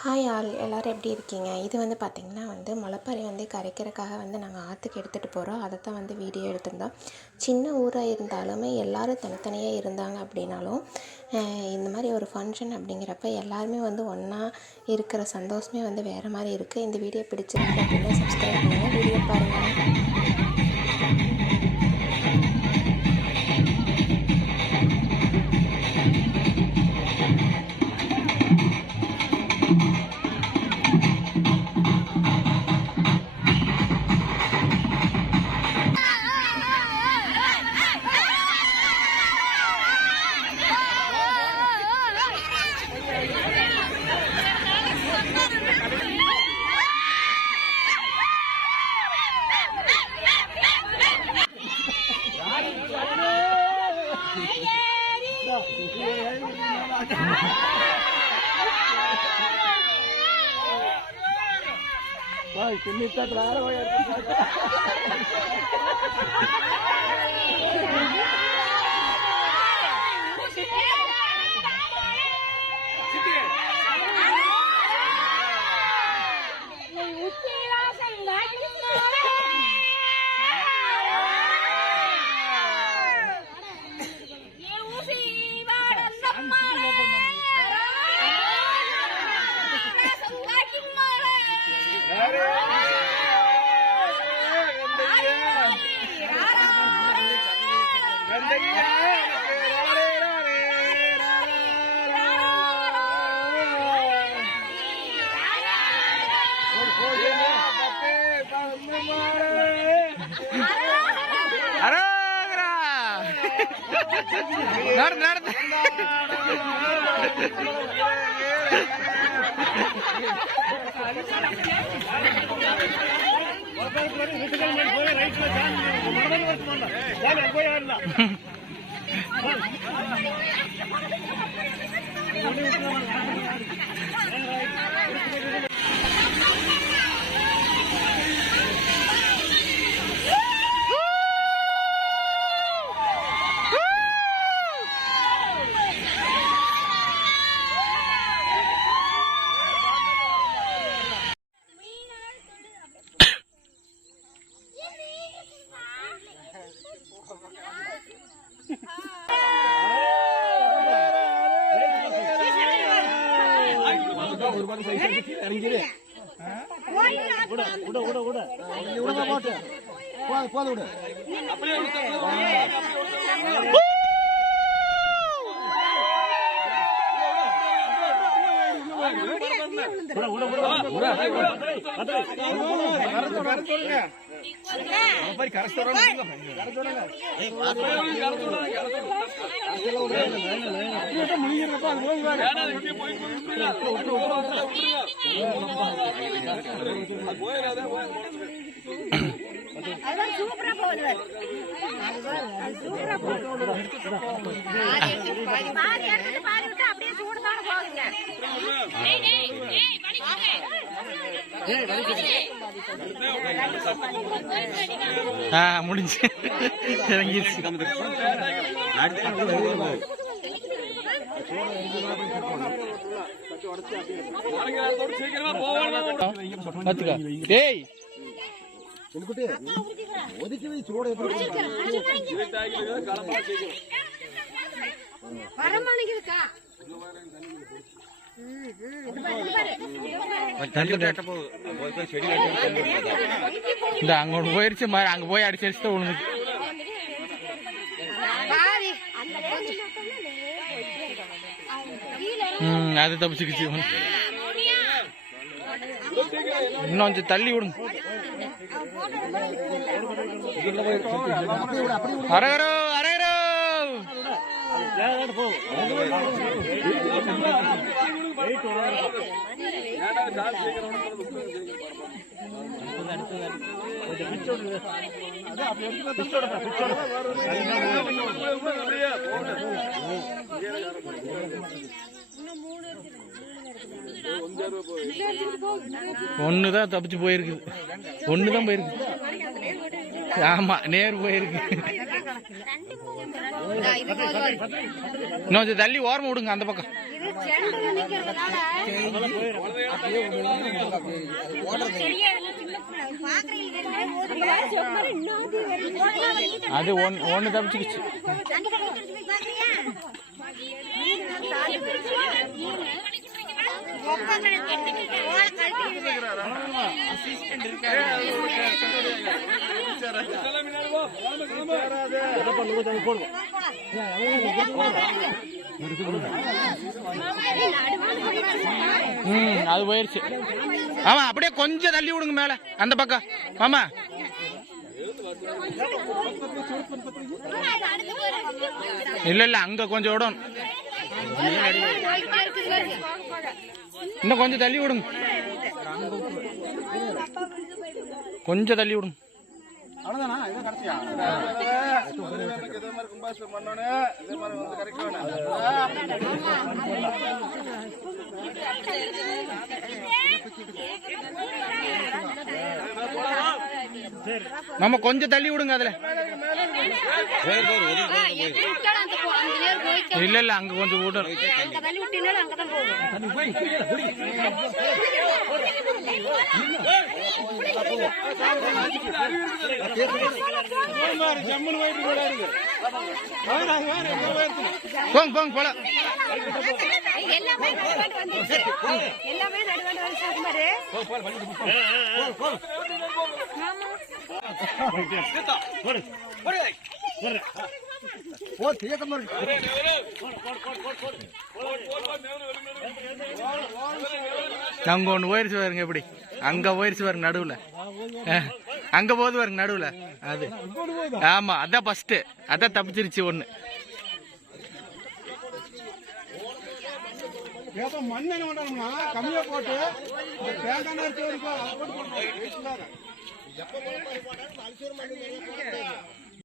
Hi all எல்லோரும் எப்படி இருக்கீங்க? இது வந்து பார்த்திங்கன்னா வந்து முளைப்பாரி வந்து கரைக்கிறதுக்காக வந்து நாங்கள் ஆற்றுக்கு எடுத்துகிட்டு போகிறோம் அதை தான் வந்து வீடியோ எடுத்திருந்தோம். சின்ன ஊராக இருந்தாலுமே எல்லோரும் தனித்தனியாக இருந்தாங்க அப்படின்னாலும் இந்த மாதிரி ஒரு ஃபங்க்ஷன் அப்படிங்கிறப்ப எல்லாருமே வந்து ஒன்றா இருக்கிற சந்தோஷமே வந்து வேறு மாதிரி இருக்குது இந்த வீடியோ பிடிச்சிருக்கு அப்படின்னா சப்ஸ்கிரைப் பண்ணுங்கள் வீடியோ பாருங்கள் Ay, que me está claro, voy a નડ નડ அரோகரா நடந்து நடந்து சூப்பரா போகுது சூப்பரா போகுது பாதி எடுத்துட்டு பாதி விட்டு அப்படியே ஆ முடிஞ்சு. இறங்கிருச்சு. டேய் வரமாட்டேங்குதுக்கா இந்த அங்க போயிருச்சு மாதிரி அங்க போய் அடிச்சு அடிச்சு ம் அது தப்பிச்சுக்கிச்சு இன்னும் கொஞ்சம் தள்ளி விடுங்க அரகரோ அரகரோ. இன்னும் மூணு இருக்குது ஒன்று தான் தப்பிச்சு போயிருக்குது ஒன்று தான் போயிருக்கு. ஆமாம் நேர் போயிருக்கு. இன்னும் கொஞ்சம் தள்ளி ஓரம் விடுங்க அந்த பக்கம். அது ஒன்னு தப்பிச்சுக்கிச்சு. அது போயிருச்சு. ஆமா அப்படியே கொஞ்சம் தள்ளி விடுங்க மேல அந்த பக்கம். மாமா. இல்ல இல்ல அங்க கொஞ்சம் விடணும். இன்னும் கொஞ்சம் தள்ளி விடுங்க. கொஞ்சம் தள்ளி விடுங்க. மாமா கொஞ்சம் தள்ளி விடுங்க அதுல. இல்ல இல்ல அங்க கொஞ்சம் விடணும் தள்ளி விட்டீங்கன்னா அங்கதான் போகும். போங்க போங்க போல எல்லாமே நடுவாண்டு வந்துருச்சு எல்லாமே போட்டு. வந்துருச்சு மாதிரி அங்க ஒண்ணு போயிருச்சு பாருங்க எப்படி? அங்க போயிருச்சு பாருங்க நடுவுல. அஹ், அங்க போகுது பாருங்க நடுவுல. அது. ஆமா அதான் ஃபர்ஸ்ட் அதான் தப்பிச்சிருச்சு ஒண்ணு. மண் என்ன பண்றோம்னா கம்மியா போட்டு. தேங்காய் நார்